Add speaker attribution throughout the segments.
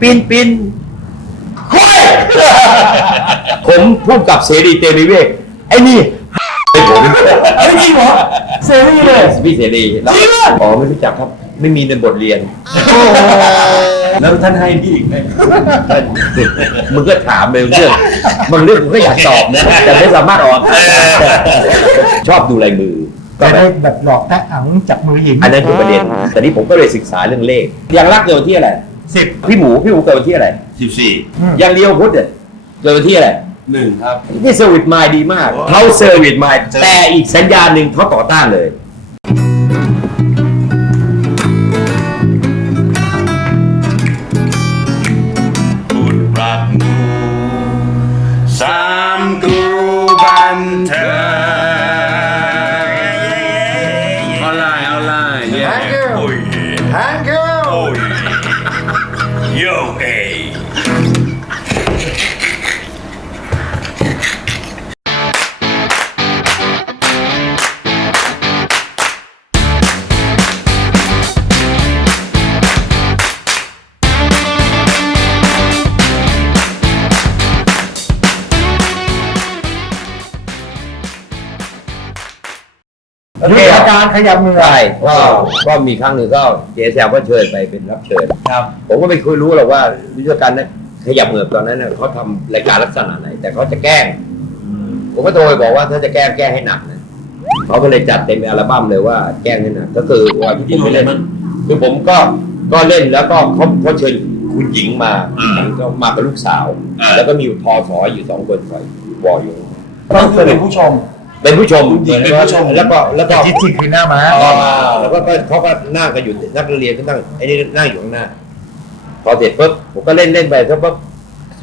Speaker 1: ปินปินโค้ยผมพูดกับเสรีเตมีเวกไอ้นี่ไอ้ผม
Speaker 2: เฮ้ยจริงเหรอเซรีเลย
Speaker 1: พี่เสรีแล้วอ๋อไม่รู้จักครับ ไม่มีในบทเรียน
Speaker 2: แล้วท่านให้พี่อีกไหม
Speaker 1: มึงก็ถามเลยเรื่องบางเรื่องผมก็อยากตอบนะแต่ไม่สามารถออกชอบดูลายมือ ก็
Speaker 2: จะ
Speaker 1: แบ
Speaker 2: ได้
Speaker 1: บ
Speaker 2: แบบหลอกแตะอังจับมือหญิง
Speaker 1: อันนั้นคือประเด็น แต่นี่ผมก็เลยศึกษาเรื่องเลข อย่างรักเกิดวันที่อะไร
Speaker 2: สิบ
Speaker 1: พี่หมูพี่หมูเกิดวันที่อะไร
Speaker 3: สิบสี่
Speaker 1: อย่างเดียวพุทธเนี่ยเกิดวันที่อะไร
Speaker 3: หนึ่งครับ
Speaker 1: นี่เซอร์วิสมายดีมากเขาเซอร์วิสมายแต่อีกสัญญาณหนึ่งเขาต่อต้านเลย
Speaker 3: พูดรักหมูสามกรูบันเทิ โย
Speaker 2: ขยับมือ
Speaker 1: ใช่ก็ก็มีครั้งหนึ่งก็เจแซมก็เชิญไปเป็นรับเชิญ
Speaker 2: ครับ
Speaker 1: ผมก็ไม่เคยรู้หรอกว่าวิทยาการนั้นขยับเหงือกตอนนั้นน่ะเขาทำรายการลักษณะไหน แต่เขาจะแกล้ง ผมก็โทรไปบอกว่าถ้าจะแกล้งแกล้งให้หนักนะเขาก็เลยจัดเต็มอัลบั้มเลยว่าแกล้งให้หนักก็คือว่าที่ผมไปเล่นคือผมก็ก็เล่นแล้วก็เขาเขาเชิญคุณหญิงมาคุณหญิงก็มากับลูกสาว แล้วก็มีอยู่ทอสออยู่สองคนคอยวออยู่
Speaker 2: ก็คือเป็นผู้ชม
Speaker 1: เป็นผู้ชม
Speaker 3: คุณหญิงเป็นผู้ชม
Speaker 1: แล้วก็แล้วก็
Speaker 2: แต่ที่จริงคือหน้าม้า
Speaker 1: ก็มาแล้วก็ก็เขาก็นั่งกันอยู่นักเรียนก็นั่งไอ้นี่นั่งอยู่ข้างหน้า พอเสร็จปุ๊บผมก็เล่นเล่นไปแล้วปุ๊บ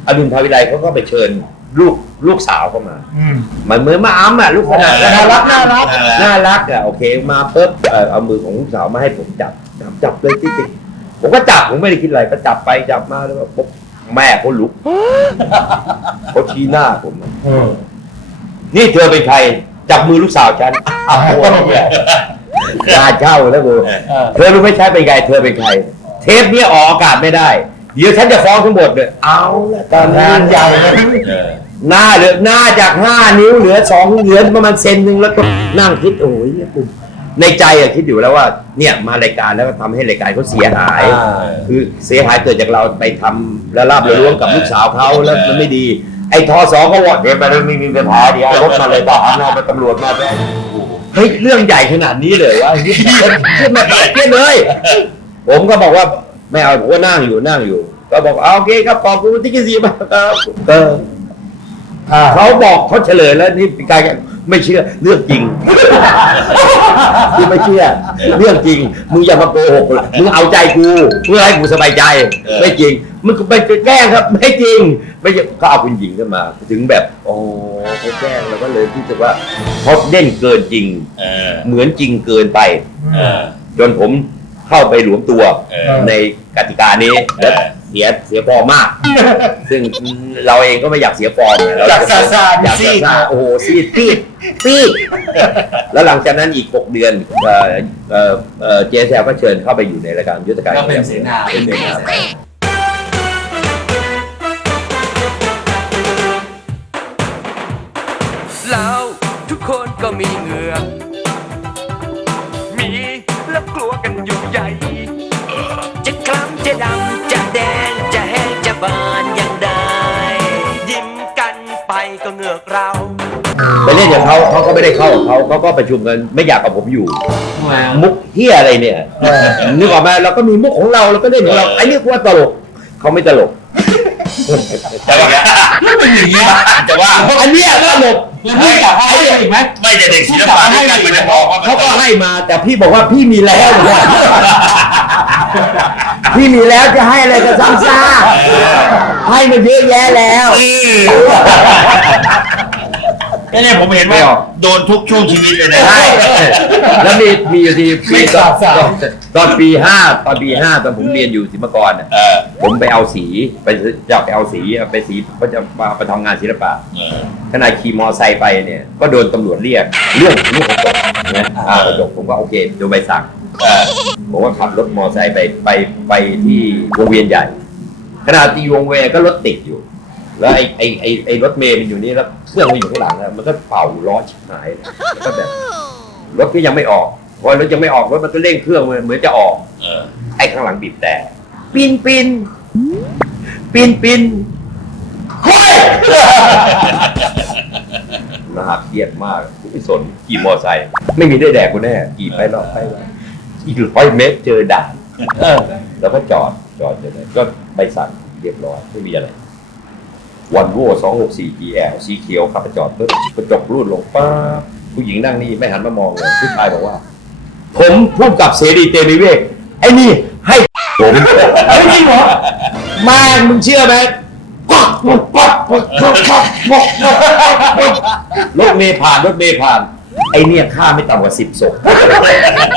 Speaker 1: อดุลภาวิไลเขาก็ไปเชิญลูกลูกสาวเข้ามา
Speaker 2: อืม
Speaker 1: มันเหมือนมาอ้ำอะลูกขนาด
Speaker 2: น่ารักน่ารัก
Speaker 1: น่ารักอะโอเคมาปุ๊บเอ่อเอามือของลูกสาวมาให้ผมจับจับจับเลยที่ติผมก็จับผมไม่ได้คิดอะไรก็จับไปจับมาแล้วก็ปุ๊บแม่เขาลุกเขาชี้หน้าผมอะ
Speaker 2: เออ
Speaker 1: นี่เธอเป็นใคร จับมือลูกสาวฉันอ้าวโอ้ยงานเข้าแล้วกู
Speaker 2: เออ
Speaker 1: เธอรู้ไหมใช่เป็นใครเธอเป็นใคร เทปเนี้ยออกอากาศไม่ได้ เดี๋ยวฉันจะฟ้องทั้งหมดเลยเอาละตอน
Speaker 2: งานใหญ่เลย
Speaker 3: เออ
Speaker 1: หน้าเหลือหน้าจากห้านิ้วเหลือสองเหลือประมาณเซนหนึ่งแล้วก็นั่งคิดโอ้ยเนี่ยกูในใจอะคิดอยู่แล้วว่า เนี่ยมารายการแล้วก็ทำให้รายการเขาเสียหาย คือเสียหายเกิดจากเราไปทำแล้วรับล้วงกับลูกสาวเขาแล้วมันไม่ดี ไอ้ทอสอก็วอดเดี๋ยวมันไม่มีปัญหาเดี๋ยวเอารถมาเลยบอกเอาหน้าไปตำรวจมาไปเฮ้ยเรื่องใหญ่ขนาดนี้เลยวะเฮ้ยเครียดมาเครียดเลย ผมก็บอกว่าไม่เอาผมก็นั่งอยู่นั่งอยู่ ก็บอกเอาโอเคครับขอบคุณที่กินสีมากครับเออ
Speaker 2: อ่า
Speaker 1: เขาบอกเขาเฉลยแล้วนี่เป็นการ ไม่เชื่อเรื่องจริงคือไม่เชื่อ เรื่องจริง มึงอย่ามาโกหกล่ะมึงเอาใจกูเพื่อให้กูสบายใจ ไม่จริง มึงไปแกล้งครับ ไม่จริง ไม่ใช่ก็เอาคุณหญิงขึ้นมา ถึงแบบ โอ้เขาแกล้งแล้วก็เลยรู้สึกว่าเขาเล่นเกินจริง
Speaker 3: เออ
Speaker 1: เหมือนจริงเกินไป
Speaker 3: เออ
Speaker 1: จนผมเข้าไปหลวมตัว
Speaker 3: เออ
Speaker 1: ในกติกานี้
Speaker 3: เออ
Speaker 1: และ เสียเสียฟอร์มมาก ซึ่งเราเองก็ไม่อยากเสียฟอร์มไงเร
Speaker 2: อยากซาซา
Speaker 1: อยาก
Speaker 2: ซี
Speaker 1: ซา
Speaker 2: ด
Speaker 1: ซาโอ้โหซีดปีดปีดแล้วหลังจากนั้นอีก 6 เดือนเอ่อเอ่อเอ่อเจสแซก็เชิญเข้าไปอยู่ในรายการยุทธการ
Speaker 3: ก็เป็นเสนา
Speaker 1: เป็นเสนา
Speaker 4: เราทุกคนก็มีเหงื่อ ไปเล่
Speaker 1: นอย่างเขาเขาก็ไม่ได้เข้ากับเขาเขาก็ประชุมกันไม่อยากกับผมอยู่ มุกเฮียอะไรเนี่ยนึกออกไหมเราก็มีมุกของเราเราก็เล่นของเราไอ้นี่กูว่าตลกเขาไม่ตลก
Speaker 3: แต่ว่าไม่มีอย่างนี้แต่ว่า
Speaker 1: อันเนี้ยตลก
Speaker 2: พี่อยากให้อีกไหม
Speaker 3: ไม่จะเด็กศิลปะด้วยกันมันจะบอกว่ามัน
Speaker 1: เขาก็ให้มา แต่พี่บอกว่าพี่มีแล้วเนี่ยพี่มีแล้วจะให้อะไรก็ซ้ำซ่ากให้มาเยอะแยะแล้ว
Speaker 3: ก็เนี่ยผมเห็นว่าโดนทุกช่วงชีวิตเลยนะ
Speaker 1: ใช่แล้วมีมีอยู่ทีปีตอน
Speaker 2: ไม่ขาดสาย
Speaker 1: ตอนตอนปีห้าตอนปีห้าตอนผมเรียนอยู่ศิลปากรน่ะ
Speaker 3: เออ
Speaker 1: ผมไปเอาสีไปจะไปเอาสีไปสีก็จะมาไปทำงานศิลปะ
Speaker 3: เออ
Speaker 1: ขณะขี่มอไซค์ไปเนี่ยก็โดนตำรวจเรียกเรื่องเรื่องของกฎนะอ่ากระจกผมก็โอเคดูใบสั่ง
Speaker 3: เออ
Speaker 1: ผมก็ขับรถมอไซค์ไปไปไปที่วงเวียนใหญ่ขณะตีวงเวย์ก็รถติดอยู่ แล้วไอ้ไอ้ไอ้ไอ้รถเมย์มันอยู่นี่แล้วเครื่องมันอยู่ข้างหลังอะมันก็เป่าล้อชิบหายเลยแล้วก็แบบรถก็ยังไม่ออกพอรถยังไม่ออกรถมันก็เร่งเครื่องเหมือนเหมือนจะออก
Speaker 3: เออ
Speaker 1: ไอ้ข้างหลังบีบแต่ปีนปีนปีนปีนคุยนะฮะเครียดมากทุกสนขี่มอไซค์ไม่มีได้แดกกูแน่ขี่ไปรอบไปมาอีกร้อยเมตรเจอด่าน
Speaker 2: เออ
Speaker 1: แล้วก็จอดจอดเลยก็ใบสั่งเรียบร้อยไม่มีอะไร วันโว่สองหกสี่ GL สีเขียวขับไปจอดปุ๊บกระจกรูดลงป้าผู้หญิงนั่งนี่ไม่หันมามองเลยผู้ชายบอกว่า ผมพูดกับเสรีเตมิเวกไอ้นี่ให้ผม
Speaker 2: เฮ้จริงเหรอ
Speaker 1: แม่งมึงเชื่อไหมก๊อกก๊อกก๊อกก๊อกก๊อกก๊อกก๊อกรถเมย์ผ่านรถเมย์ผ่าน ไอ้เนี่ยฆ่าไม่ต่ำกว่าสิบศพ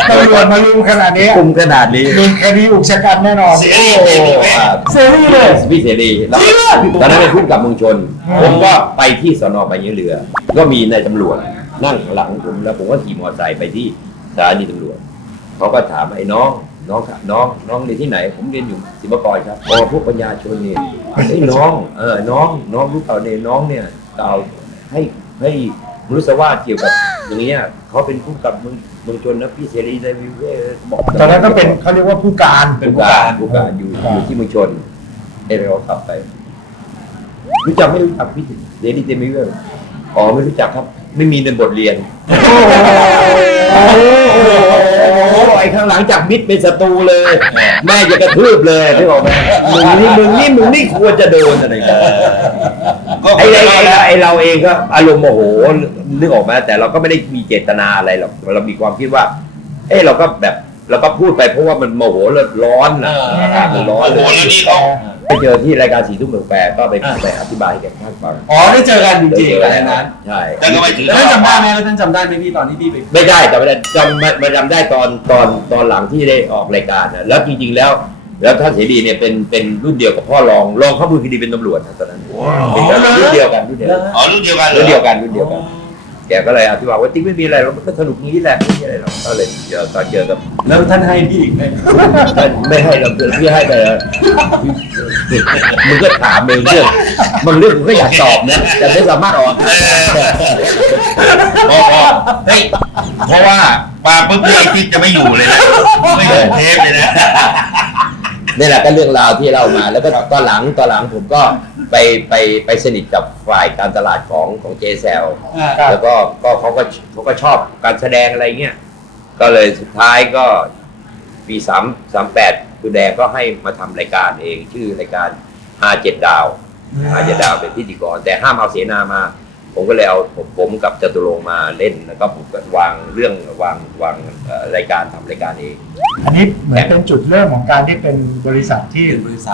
Speaker 2: ตำรวจมาลุมขนาดนี้
Speaker 1: คุมขนาดนี้
Speaker 2: มีคดีอุกชะกันแน่นอน
Speaker 3: เสียดีเสียดีไหม
Speaker 2: เซรีเลย
Speaker 1: พี่เสรีแล้ว
Speaker 2: จริงเหรอ
Speaker 1: ตอนนั้นเป็นผู้กำกับเมืองชน ผมก็ไปที่สนบางยี่เรือ ก็มีนายตำรวจนั่งข้างหลังผมแล้วผมก็ขี่มอเตอร์ไซค์ไปที่สถานีตำรวจเขาก็ถามไอ้น้องน้องครับน้องน้องเรียนที่ไหน ผมเรียนอยู่ศิลปากรครับอ๋อพวกปัญญาชนเนี่ยไอ้ยน้องเออน้องน้องรู้เปล่าเนี่ยน้องเนี่ยกล่าวให้ให้ มนุษยว่าเกี่ยวกับอย่างเงี้ยเขาเป็นผู้กำกับเมืองเมืองชนนะพี่เสรีได้วิเวกบอก
Speaker 2: ตอนนั้นก็เป็นเขาเรียกว่าผู้การ
Speaker 1: เป็นผู้การผู้การอยู่อยู่ที่เมืองชนเอเรขับไป รู้จักไม่รู้จักพี่เดนิเตมิเวอร์อ๋อไม่รู้จักครับ ไม่มีในบทเรียนโอ้โหไอ้ข้างหลังจากมิดเป็นศัตรูเลย แม่จะกระทืบเลยพี่บอกไหมมึงนี่มึงนี่มึงนี่ควรจะโดนอะไรกัน
Speaker 3: ก็
Speaker 1: ไอ้
Speaker 3: ค
Speaker 1: ไอ้
Speaker 3: น
Speaker 1: ไอ้
Speaker 3: ละ
Speaker 1: ไอ้เราเองก็อารมณ์โมโหนึกออกไหมาแต่เราก็ไม่ได้มีเจตนาอะไรหรอกเรามีความคิดว่า เอ้เราก็แบบเราก็พูดไปเพราะว่ามันโมโหแล้วร้อนนะอากาศมันร้อน
Speaker 3: โอ้
Speaker 1: เล
Speaker 3: โห
Speaker 1: ย
Speaker 3: แล้วนี่เขา
Speaker 1: ไปเจอที่รายการสีทุ่มหนึ่งแปดก็ไปไปอธิบายให้แกท่านฟัง
Speaker 2: อ๋อได้เจอกันจริงๆอะไรนั้น
Speaker 1: ใช่
Speaker 3: แต่ก็ไม่ถึง
Speaker 2: แล้วท่านจำได้ไหมแล้วท่านจำได้ไหมพี่ตอนที่พี่ไป
Speaker 1: ไม่ได้แต่ไม่ได้จำมามาจำได้ตอนตอนตอนหลังที่ได้ออกรายการนะแล้วจริงๆแล้ว แล้วท่านเสรีเนี่ยเป็นเป็นรุ่นเดียวกับพ่อรองรองเข้ามือคดีเป็นตำรวจนะตอนนั้นเป็นรุ่นเดียวกันรุ่นเดียวกัน
Speaker 3: อ๋อรุ่นเดียวกันหรอ
Speaker 1: รุ่นเดียวกันรุ่นเดียวกัน แกก็เลยอธิบายว่าจริงไม่มีอะไรหรอกมันก็สนุกอย่างนี้แหละไม่มีอะไรหรอกก็เลยเจอตอนเจอกับ
Speaker 2: แล้วท่านให้พี่อีกไหม
Speaker 1: ไม่ให้เราพี่ให้แต่มึงก็ถามมึงเรื่องบางเรื่องมึงก็อยากตอบนะแต่ไม่สามารถออก
Speaker 3: พอพอเฮ้ยเพราะว่าปลาปุ๊บเนี่ยที่จะไม่อยู่เลยนะไม่อยู่เทปเลยนะ
Speaker 1: นี่แหละก็เรื่องราวที่เรามา แล้วก็ตอนหลังตอนหลังผมก็ไปไปไปสนิทกับฝ่ายการตลาดของของเจแซลแล้วก็ก็เขาก็เขาก็ชอบการแสดงอะไรเงี้ยก็เลยสุดท้ายก็ปีสามสามแปดคุณแดงก็ให้มาทำรายการเองชื่อรายการอาเจ็ดดาวอาเจ็ดดาวเป็นพิธีกร แต่ห้ามเอาเสนามา ผมก็เลยเอาผมผมกับจตุรงค์มาเล่นแล้วก็ผมก็วางเรื่องวางวางเอ่อรายการทำรายการเอง
Speaker 2: อันนี้เหมือนเป็นจุดเริ่มของการที่เป็นบริษัทที่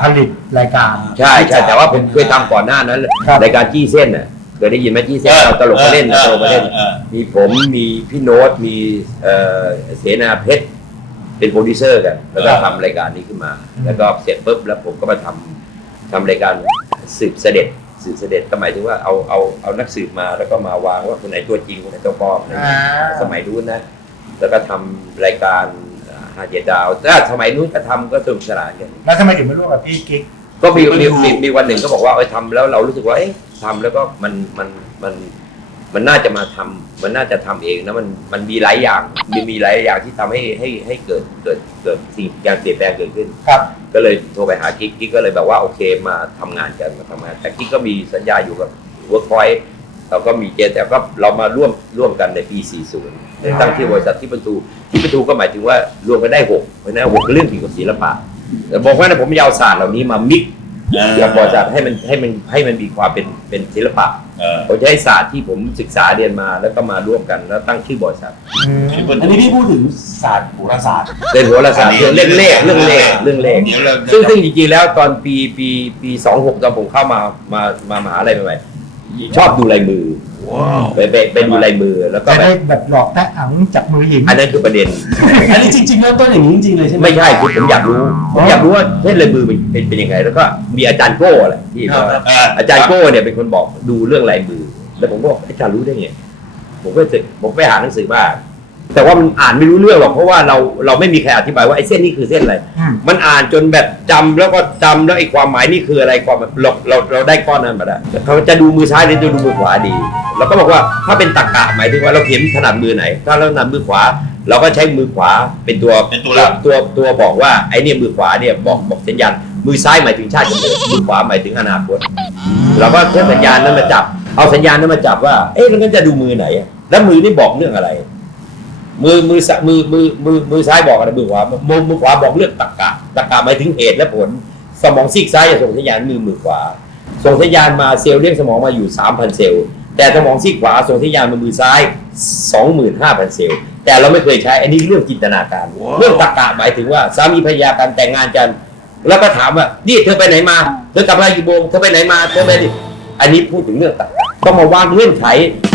Speaker 2: ผลิตรายการ
Speaker 1: ใช่ใช่แต่ว่าผมเคยทำก่อนหน้านั้น
Speaker 2: ครับ
Speaker 1: รายการจี้เส้นน่ะเคยได้ยินไหมจี้เส้นเราตลกมาเล่นตลกมาเล่นมีผมมีพี่โน้ตมีเอ่อเสนาเพชรเป็นโปรดิวเซอร์กันแล้วก็
Speaker 3: เออ
Speaker 1: ทำรายการนี้ขึ้นมา แล้วก็เสร็จปุ๊บแล้วผมก็มาทำทำรายการสืบเสด็จ สืบเสด็จก็หมายถึงว่าเอาเอาเอานักสืบมาแล้วก็มาวางว่าคนไหนตัวจริงคนไหนตัวปลอมอะไรอย่างเงี้ย
Speaker 2: อ่า
Speaker 1: สมัยนู้นนะ แล้วก็ทำรายการฮาเจดาวถ้าสมัยนู้นก็ทำก็สนุกสนานกัน
Speaker 2: แล้วทำไมถึงไม่ร่วมกับพี่กิ๊ก
Speaker 1: ก็มีมีมีมีวันหนึ่งก็บอกว่าเออทำแล้วเรารู้สึกว่าเอ๊ะทำแล้วก็มันมันมัน มันน่าจะมาทำมันน่าจะทำเองนะมันมันมีหลายอย่างมีมีหลายอย่างที่ทำให้ให้ให้เกิดเกิดเกิดสิ่งการเปลี่ยนแปลงเกิดขึ้น
Speaker 2: ครับ
Speaker 1: ก็เลยโทรไปหากิ๊กกิ๊กก็เลยแบบว่าโอเคมาทำงานกันมาทำงาน แต่กิ๊กก็มีสัญญาอยู่กับเวิร์กพอยต์เราก็มีเจนแต่ก็เรามาร่วมร่วมกันในปี 40ในตั้งที่บริษัทที่ประตูที่ประตูก็หมายถึงว่ารวมกันได้หกเพราะฉะนั้นหกเรื่องเกี่ยวกับศิลปะแต่บอกว่านะผมยาวศาสตร์เหล่านี้มามิก ซ์กับบริษัทให้มันให้มันให้มันมีความเป็นเป็นศิลปะ
Speaker 3: เออ
Speaker 1: ผมจะให้ศาสตร์ที่ผมศึกษาเรียนมาแล้วก็มาร่วมกันแล้วตั้งชื่อบริษัท
Speaker 2: อันนี้พี่พูดถึงศาสตร์โหราศาสตร์
Speaker 1: เป็นหัวละศาสตร์เรื่องเลขเรื่องเลขเรื่องเลข
Speaker 3: เดี๋ยวเรา
Speaker 1: ซึ่งซึ่งจริงๆแล้วตอนปีปีปีสองหกตอนผมเข้ามามามามหาอะไรใหม่ๆ ชอบดูลายมือ
Speaker 3: ว้าว
Speaker 1: ไปไปไปดูลายมือแล้วก็
Speaker 2: จะ
Speaker 1: แบ
Speaker 2: ได้
Speaker 1: บ
Speaker 2: แบบหลอกแตะอังจากมือหิน
Speaker 1: อันนั้นคือประเด็น
Speaker 2: อันนี้จริงๆเริ่มต้นอย่างนี้จริงๆเลยใช่ไหม
Speaker 1: ไม่ใช่คือผมอยากรู้ผมอยากรู้ว่าเส้นลายมือมันเป็นเป็นยังไง แล้วก็มีอาจารย์โก้แหละที่บอกว่า
Speaker 3: เออ
Speaker 1: อาจารย์โก้เนี่ยเป็นคนบอกดูเรื่องลายมือ แล้วผมก็บอกอาจารย์รู้ได้ไงผมก็จะผมไปหาหนังสือมา แต่ว่ามันอ่านไม่รู้เรื่องหรอกเพราะว่าเราเราไม่มีใครอธิบายว่าไอ้เส้นนี้คือเส้นอะไร
Speaker 2: อืม
Speaker 1: มันอ่านจนแบบจำแล้วก็จจำแล้วไอ้ความหมายนี่คืออะไรความเราเราเราได้ก้อนนั้นมาแล้วเขาจะดูมือซ้ายหรือจะดูมือขวาดีเราก็บอกว่าถ้าเป็นตรรกะหมายถึงว่าเราเขียนถนัดมือไหน ถ้าเราถนัดมือขวา เราก็ใช้มือขวาเป็นตัว
Speaker 3: เป็นตัวหลัก
Speaker 1: ตัวตัวบอกว่าไอ้เนี่ยมือขวาเนี่ยบอกบอกสัญญาณมือซ้ายหมายถึงชาติกำเนิดมือขวาหมายถึงอนาคต เราก็ใช้สัญญาณนั้นมาจับ เอาสัญญาณนั้นมาจับว่า เอ๊ะแล้วงั้นจะดูมือไหนอะแล้วมือนี่บอกเรื่องอะไร มือมือซ้ายมือมือมือมือซ้ายบอกอะไรมือขวามือมือขวาบอกเรื่องตรรกะตรรกะหมายถึงเหตุและผล สมองซีกซ้ายจะส่งสัญญาณมือมือขวา ส่งสัญญาณมาเซลล์เลี้ยงสมองมาอยู่ 3,000 เซลล์แต่สมองซีกขวาส่งสัญญาณมามือซ้าย 25,000 เซลล์แต่เราไม่เคยใช้อันนี้เรื่องจินตนาการ เรื่องตรรกะหมายถึงว่าสามีภรรยากันแต่งงานกัน แล้วก็ถามว่านี่เธอไปไหนมาเธอกลับมากี่โมงเธอไปไหนมาเธอไปนี่อันนี้พูดถึงเรื่องตรรกะ ต้องมาวางเงื่อนไข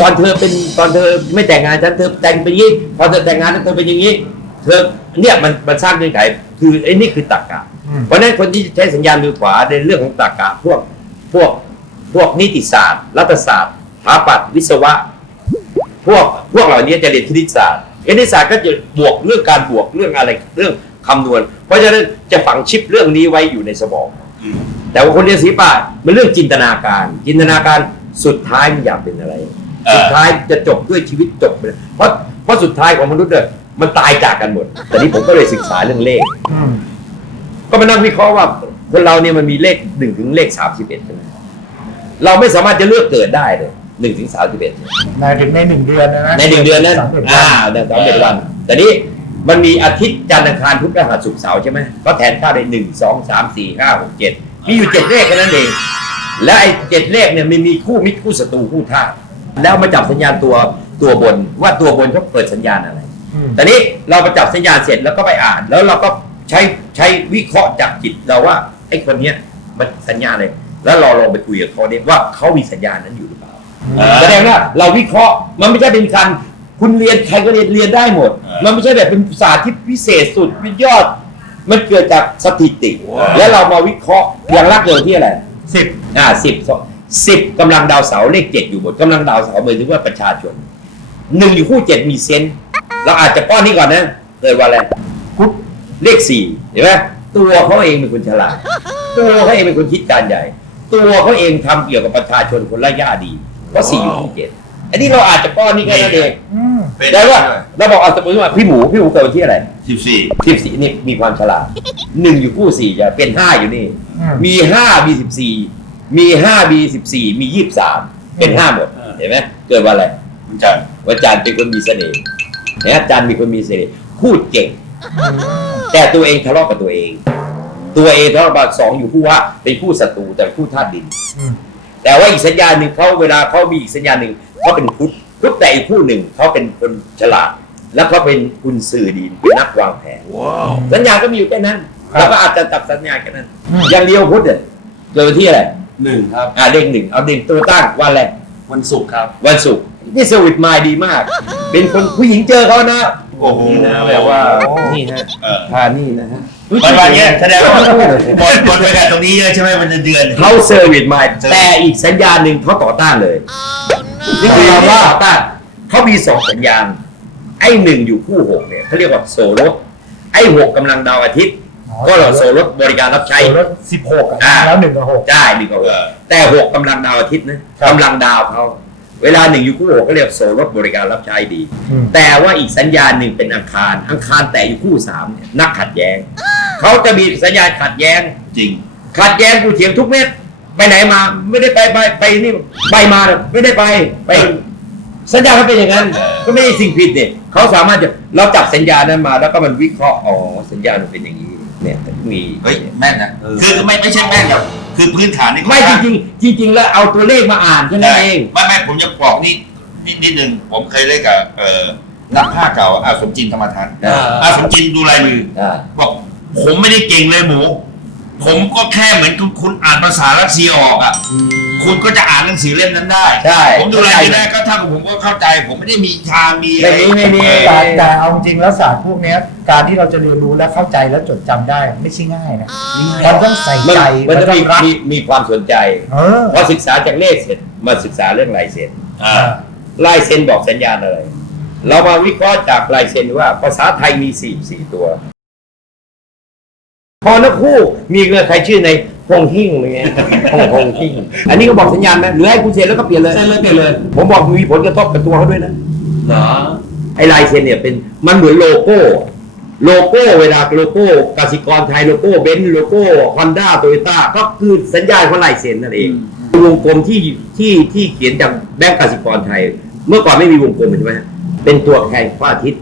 Speaker 1: ตอนเธอเป็นตอนเธอไม่แต่งงานฉันเธอแต่งเป็นอย่างนี้พอเธอแต่งงานแล้วเธอเป็นอย่างนี้ เธอเนี่ยมันมันสร้างเงื่อนไข คือไอ้นี่คือตรรกะ
Speaker 2: อืม
Speaker 1: เพราะฉะนั้นคนที่ใช้สัญญาณมือขวาในเรื่องของตรรกะพวกพวกพวกนิติศาสตร์ รัฐศาสตร์สถาปัตย์วิศวะ พวกพวกเหล่านี้จะเรียนคณิตศาสตร์คณิตศาสตร์ก็จะบวกเรื่องการบวกเรื่องอะไรเรื่องคำนวณ เพราะฉะนั้นจะฝังชิปเรื่องนี้ไว้อยู่ในสมอง
Speaker 3: อืม
Speaker 1: แต่ว่าคนเรียนศิลปะมันเรื่องจินตนาการ จินตนาการ สุดท้ายมันอยากเป็นอะไร สุดท้ายจะจบด้วยชีวิตจบไปเลยเพราะเพราะสุดท้ายของมนุษย์เนี่ยมันตายจากกันหมด แต่นี้ผมก็เลยศึกษาเรื่องเลข
Speaker 2: อืม
Speaker 1: ก็มานั่งวิเคราะห์ว่าคนเราเนี่ยมันมีเลขหนึ่งถึงเลขสามสิบเอ็ดใช่ไหมเราไม่สามารถจะเลือกเกิดได้เลยหนึ่งถึงสามสิบเอ็ด
Speaker 2: หมายถึงในหนึ่งเดือนนะนะ
Speaker 1: ในหนึ่งเดือนนั้น
Speaker 2: สามสิบวัน
Speaker 1: อ่าในสามสิบวัน แต่นี้มันมีอาทิตย์จันทร์อังคารพุธพฤหัสศุกร์เสาร์ใช่ไหมก็แทนค่าได้หนึ่งสองสามสี่ห้าหกเจ็ดมีอยู่เจ็ดเลขแค่นั้นเอง และไอ้เจ็ดเลขเนี่ยมันมีคู่มิตรคู่ศัตรูคู่ท่าสแล้วมาจับสัญญาณตัวตัวบนว่าตัวบนเขาเปิดสัญญาณอะไร
Speaker 2: อืม
Speaker 1: ตอนนี้เราไปจับสัญญาณเสร็จแล้วก็ไปอ่าน แล้วเราก็ใช้ใช้วิเคราะห์จากจิตเราว่าไอ้คนเนี้ยมันสัญญาณอะไรแล้วเราลองไปคุยกับเขาเนี่ยว่าเขามีสัญญาณนั้นอยู่หรือเปล่า
Speaker 3: อ่า
Speaker 1: แสดงว่าเราวิเคราะห์มันไม่ใช่เป็นการคุณเรียนใครก็เรียนเรียนได้หมด
Speaker 3: อ่ามั
Speaker 1: มันไม่ใช่แบบเป็นศาสตร์ที่พิเศษสุดวิยอด มันเกิดจากสถิติ
Speaker 3: ว้าว
Speaker 1: แล้วเรามาวิเคราะห์อย่างรักเดียวที่อะไร
Speaker 2: สิบ
Speaker 1: อ่าสิบสิบกำลังดาวเสาร์เลขเจ็ดอยู่หมดกำลังดาวเสาร์หมายถึงว่าประชาชนหนึ่งอยู่คู่เจ็ดมีเซนส์เราอาจจะป้อนนี้ก่อนนะเกิดวันอะไร
Speaker 2: พุธ
Speaker 1: เลขสี่เห็นไหมตัวเขาเองเป็นคนฉลาด ตัวเขาเองเป็นคนคิดการใหญ่ ตัวเขาเองทำเกี่ยวกับประชาชนคนละย่าดีเพราะสี่อยู่คู่เจ็ดอันนี้เราอาจจะป้อนนี่แค่นั้นเอง
Speaker 2: อืม
Speaker 3: เป็น
Speaker 1: แต่ว่าเราบอกเอาสมมติว่าพี่หมูพี่หมูเกิดวันที่อะไร
Speaker 3: สิบสี่
Speaker 1: สิบสี่นี่มีความฉลาดหนึ่งอยู่คู่สี่จะเป็นห้าอยู่นี่
Speaker 2: อื ม
Speaker 1: มีห้ามีสิบสี่มีห้ามีสิบสี่มียี่สิบสามเป็นห้าหมด
Speaker 3: อ่า
Speaker 1: เห็นไหมเกิดวันอะไร
Speaker 3: คุณจันทร์
Speaker 1: วันจันทร์เป็นคนมีเสน่ห์นะจันทร์มีคนมีเสน่ห์พูดเก่ง แต่ตัวเองทะเลาะกับตัวเอง ตัวเองทะเลาะกับสองอยู่คู่ว่าเป็นคู่ศัตรูแต่เป็นคู่ธาตุดิน
Speaker 2: อืม
Speaker 1: แต่ว่าอีกสัญญาณหนึ่งเขาเวลาเขามีอีกสัญญาณหนึ่งเขาเป็นพุทธพุทธแต่อีกคู่หนึ่งเขาเป็นคนฉลาด แล้วเขาเป็นคุณสื่อดีเป็นนักวางแผน
Speaker 3: ว้าว
Speaker 1: สัญญาณก็มีอยู่แค่นั้น เราก็อาจจะจับสัญญาณแค่นั้น
Speaker 2: อืม
Speaker 1: อย่างเดียวพุทธเนี่ยเกิดวันที่อะไร
Speaker 5: หนึ่งครับ
Speaker 1: อ่าเลขหนึ่งเอาเลขตัวตั้งวันอะไร
Speaker 5: วันศุกร์ครับ
Speaker 1: วันศุกร์นี่สวิตมายดีมาก เป็นคนผู้หญิงเจอเขานะ
Speaker 3: โอ้โห
Speaker 1: นี่นะแบบว่านี่ฮะ
Speaker 3: เออ
Speaker 1: พานี่นะฮะ
Speaker 3: วันวันเนี้ยแสดงว่าบอลบอลไปกับตรงนี้เลยใช่ไหมมันจะเดือน
Speaker 1: เขาเซอร์วิสมาแต่อีกสัญญาณหนึ่งเขาต่อต้านเลยนี่คือว่าต่อต้านเขามีสองสัญญาณ ไอ้หนึ่งอยู่คู่หกเนี่ยเขาเรียกว่าโซลดไอ้หกกำลังดาวอาทิตย์ ก็เราโซลดบริการรับใช้
Speaker 2: ใช้รถสิบหก
Speaker 1: อ่า
Speaker 2: แล้วหนึ่งกับหก
Speaker 1: ได้หนึ่งกับหกแต่หกกำลังดาวอาทิตย์นะครับ กำลังดาวเขาเวลาหนึ่งอยู่คู่หกก็เรียกโซลดบริการรับใช้ดี
Speaker 2: อืม
Speaker 1: แต่ว่าอีกสัญญาณหนึ่งเป็นอังคาร อังคารแต่อยู่คู่สามเนี่ยนักขัดแย้งเขาจะมีสัญญาณขัดแย้ง
Speaker 3: จริง
Speaker 1: ขัดแย้งกูเถียงทุกเม็ดไปไหนมาไม่ได้ไปไปไปนี่ไปมาน่ะไม่ได้ไปไป สัญญาเขาเป็นอย่างนั้น ก็ไม่ได้สิ่งผิดเนี่ยเขาสามารถจะเราจับสัญญานั้นมาแล้วก็มันวิเคราะห์อ๋อสัญญามันเป็นอย่างนี้ เนี่ยมี
Speaker 3: เฮ้ยแม่นนะคือไม่ไม่ใช่แม่นครับคือพื้นฐานนี่
Speaker 1: ไม่จริงๆจริงๆแล้วเอาตัวเลขมาอ่านแค่นั้นเอง
Speaker 3: ไม่ไม่ผมจะบอกนี่นิดนิดนึงผมเคยเล่นกับเอ่อนักภาคเก่าอาสมจินธรรมทัศน์
Speaker 1: อ่า
Speaker 3: อาสมจินดูลายมือ
Speaker 1: อ่า
Speaker 3: บอกผมไม่ได้เก่งเลยหมู ผมก็แค่เหมือนคุณคุณอ่านภาษารัสเซียออกอะ คุณก็จะอ่านหนังสือเล่มนั้นได้
Speaker 1: ใช่
Speaker 3: ผมดูลายมือได้ก็เท่ากับผมก็เข้าใจ ผมไม่ได้มีทางมี
Speaker 1: ไม่มีไม่มี
Speaker 2: แต่แต่เอาจริงแล้วศาสตร์พวกเนี้ย การที่เราจะเรียนรู้และเข้าใจและจดจำได้ไม่ใช่ง่ายนะมันต้องใส่
Speaker 1: มัน
Speaker 2: ใจ
Speaker 1: มันจะ
Speaker 2: ต้อ
Speaker 1: มี
Speaker 2: งรัก
Speaker 1: มีมีความสนใจ
Speaker 2: เออ
Speaker 1: พอศึกษาจากเลขเสร็จมาศึกษาเรื่องลายเซ็น
Speaker 3: อ่า
Speaker 1: ลายเซ็นบอกสัญญาณอะไรเรามาวิเคราะห์จากลายเซ็นว่าภาษาไทยมี44ตัว พอนักคู่มีเงินใครชื่อใน พงหิ่งอะไรเงี้ยพงพงหิ่งอันนี้ก็บอกสัญญาณไหมหรือให้กูเซ็นแล้วก็เปลี่ยนเลย
Speaker 2: เซ็นเลยเปลี่ยนเลย
Speaker 1: ผมบอกมีผลกระทบกับตัวเขาด้วยนะ
Speaker 2: เหรอ
Speaker 1: ไอ้ลายเซ็นเนี่ยเป็นมันเหมือนโลโก้ โลโก้เวลาโลโก้กสิกรไทยโลโก้เบนซ์โลโก้ฮอนด้าโตโยต้าก็คือสัญญาณของลายเซ็นนั่นเองวงกลมที่ที่ที่เขียนจากแบงก์กสิกรไทย เมื่อก่อนไม่มีวงกลมใช่ไหมฮะเป็นตัวแทนพระอาทิตย์